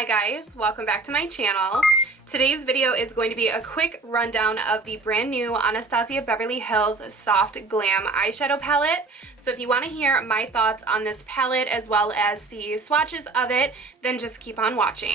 Hi guys, welcome back to my channel. Today's video is going to be a quick rundown of the brand new Anastasia Beverly Hills Soft Glam eyeshadow palette. So if you want to hear my thoughts on this palette as well as the swatches of it, then just keep on watching.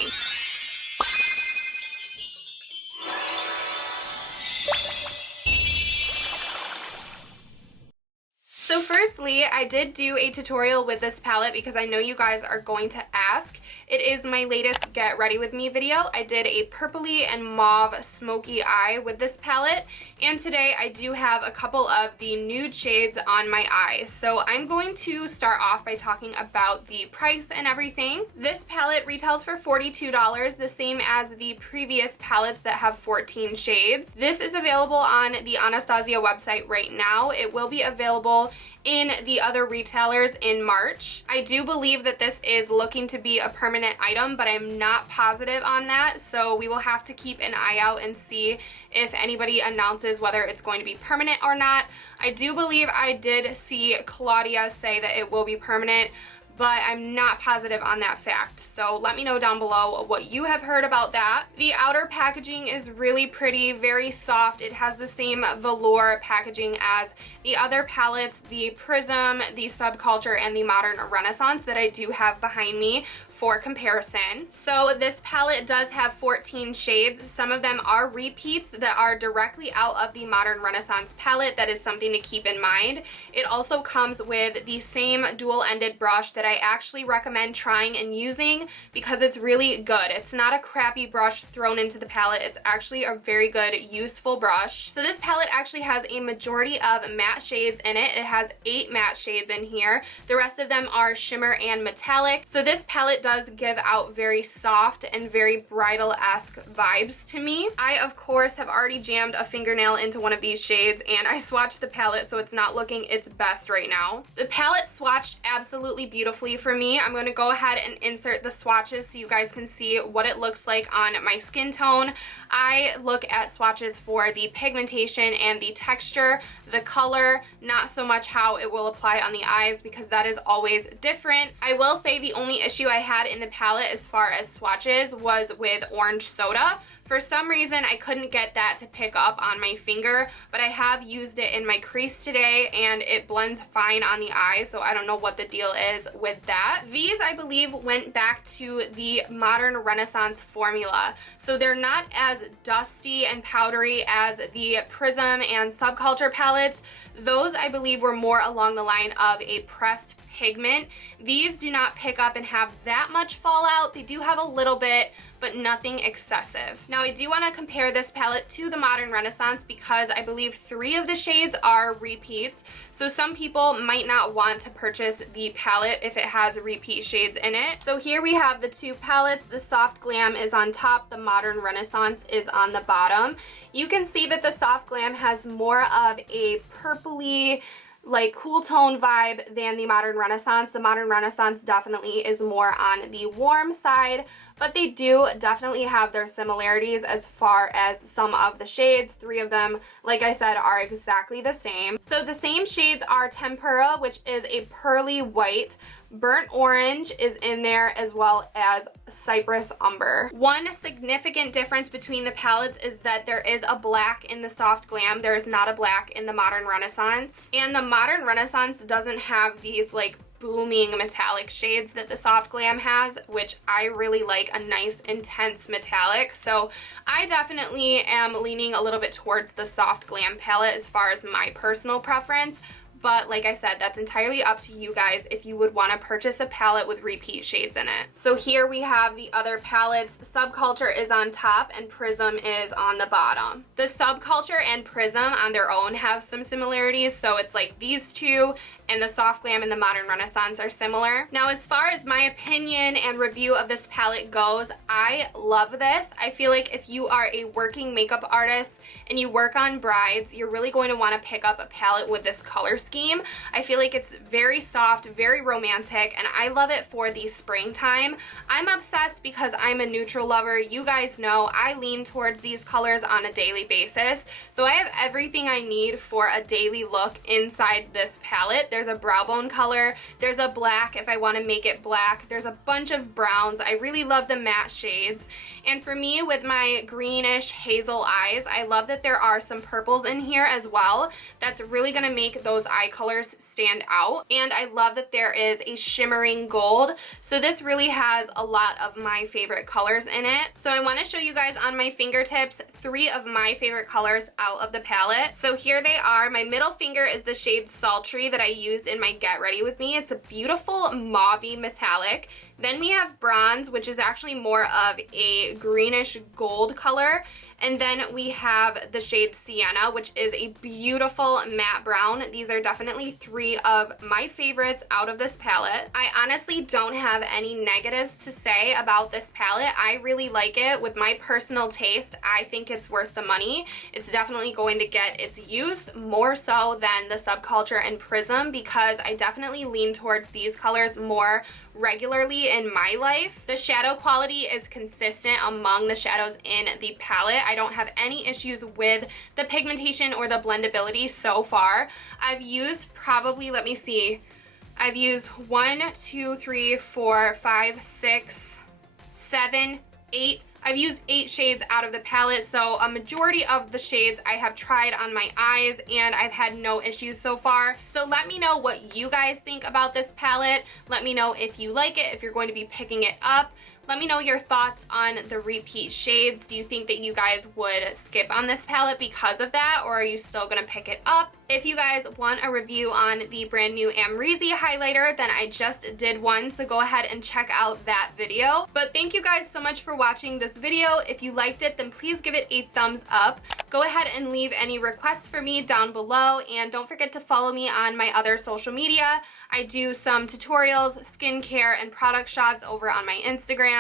So firstly, I did do a tutorial with this palette because I know you guys are going to ask. It is my latest Get Ready With Me video. I did a purpley and mauve smoky eye with this palette, and today I do have a couple of the nude shades on my eyes. So I'm going to start off by talking about the price and everything. This palette retails for $42, the same as the previous palettes that have 14 shades. This is available on the Anastasia website right now. It will be available in the other retailers in March. I do believe that this is looking to be a permanent item, but I'm not positive on that, so we will have to keep an eye out and see if anybody announces whether it's going to be permanent or not. I do believe I did see Claudia say that it will be permanent, but I'm not positive on that fact. So let me know down below what you have heard about that. The outer packaging is really pretty, very soft. It has the same velour packaging as the other palettes, the Prism, the Subculture, and the Modern Renaissance that I do have behind me for comparison. So this palette does have 14 shades. Some of them are repeats that are directly out of the Modern Renaissance palette. That is something to keep in mind. It also comes with the same dual-ended brush that I actually recommend trying and using because it's really good. It's not a crappy brush thrown into the palette. It's actually a very good, useful brush. So this palette actually has a majority of matte shades in it. It has 8 matte shades in here. The rest of them are shimmer and metallic. So this palette does give out very soft and very bridal-esque vibes to me. I, of course, have already jammed a fingernail into one of these shades, and I swatched the palette, so it's not looking its best right now. The palette swatched absolutely beautifully for me. I'm going to go ahead and insert the swatches so you guys can see what it looks like on my skin tone. I look at swatches for the pigmentation and the texture, the color, not so much how it will apply on the eyes because that is always different. I will say the only issue I had in the palette as far as swatches was with orange soda. For some reason, I couldn't get that to pick up on my finger, but I have used it in my crease today, and it blends fine on the eye, so I don't know what the deal is with that. These, I believe, went back to the Modern Renaissance formula, so they're not as dusty and powdery as the Prism and Subculture palettes. Those, I believe, were more along the line of a pressed pigment. These do not pick up and have that much fallout. They do have a little bit, but nothing excessive. Now, I do want to compare this palette to the Modern Renaissance because I believe 3 of the shades are repeats. So some people might not want to purchase the palette if it has repeat shades in it. So here we have the 2 palettes. The Soft Glam is on top, the Modern Renaissance is on the bottom. You can see that the Soft Glam has more of a purpley, like cool tone vibe than the Modern Renaissance. The Modern Renaissance definitely is more on the warm side, but they do definitely have their similarities as far as some of the shades. 3 of them, like I said, are exactly the same. So the same shades are Tempera, which is a pearly white, Burnt Orange is in there, as well as Cypress Umber. One significant difference between the palettes is that there is a black in the Soft Glam. There is not a black in the Modern Renaissance. And the Modern Renaissance doesn't have these like booming metallic shades that the Soft Glam has, which I really like, a nice intense metallic. So I definitely am leaning a little bit towards the Soft Glam palette as far as my personal preference. But like I said, that's entirely up to you guys if you would want to purchase a palette with repeat shades in it. So here we have the other palettes. Subculture is on top and Prism is on the bottom. The Subculture and Prism on their own have some similarities, so it's like these 2 and the Soft Glam and the Modern Renaissance are similar. Now, as far as my opinion and review of this palette goes, I love this. I feel like if you are a working makeup artist and you work on brides, you're really going to want to pick up a palette with this color scheme. I feel like it's very soft, very romantic, and I love it for the springtime. I'm obsessed because I'm a neutral lover. You guys know I lean towards these colors on a daily basis, so I have everything I need for a daily look inside this palette. There's a brow bone color. There's a black if I want to make it black. There's a bunch of browns. I really love the matte shades. And for me, with my greenish hazel eyes, I love that there are some purples in here as well. That's really going to make those eye colors stand out. And I love that there is a shimmering gold. So this really has a lot of my favorite colors in it. So I want to show you guys on my fingertips 3 of my favorite colors out of the palette. So here they are. My middle finger is the shade Sultry that I used in my Get Ready With Me. It's a beautiful mauvey metallic. Then we have Bronze, which is actually more of a greenish gold color. And then we have the shade Sienna, which is a beautiful matte brown. These are definitely 3 of my favorites out of this palette. I honestly don't have any negatives to say about this palette. I really like it. With my personal taste, I think it's worth the money. It's definitely going to get its use more so than the Subculture and Prism, because I definitely lean towards these colors more regularly in my life. The shadow quality is consistent among the shadows in the palette. I don't have any issues with the pigmentation or the blendability so far. I've used probably, let me see, I've used 1, 2, 3, 4, 5, 6, 7, 8. I've used 8 shades out of the palette, so a majority of the shades I have tried on my eyes and I've had no issues so far. So let me know what you guys think about this palette. Let me know if you like it, if you're going to be picking it up. Let me know your thoughts on the repeat shades. Do you think that you guys would skip on this palette because of that, or are you still gonna pick it up? If you guys want a review on the brand new Amrezy highlighter, then I just did one, so go ahead and check out that video. But thank you guys so much for watching this video. If you liked it, then please give it a thumbs up. Go ahead and leave any requests for me down below, and don't forget to follow me on my other social media. I do some tutorials, skincare, and product shots over on my Instagram.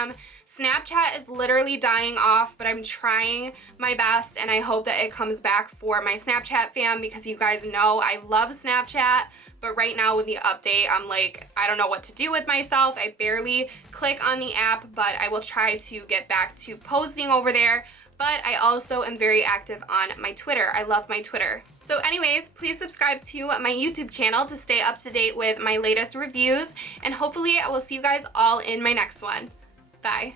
Snapchat is literally dying off, but I'm trying my best, and I hope that it comes back for my Snapchat fam, because you guys know I love Snapchat. But right now with the update, I'm like, I don't know what to do with myself. I barely click on the app, but I will try to get back to posting over there. But I also am very active on my Twitter. I love my Twitter. So anyways, please subscribe to my YouTube channel to stay up to date with my latest reviews, and hopefully I will see you guys all in my next one. Bye.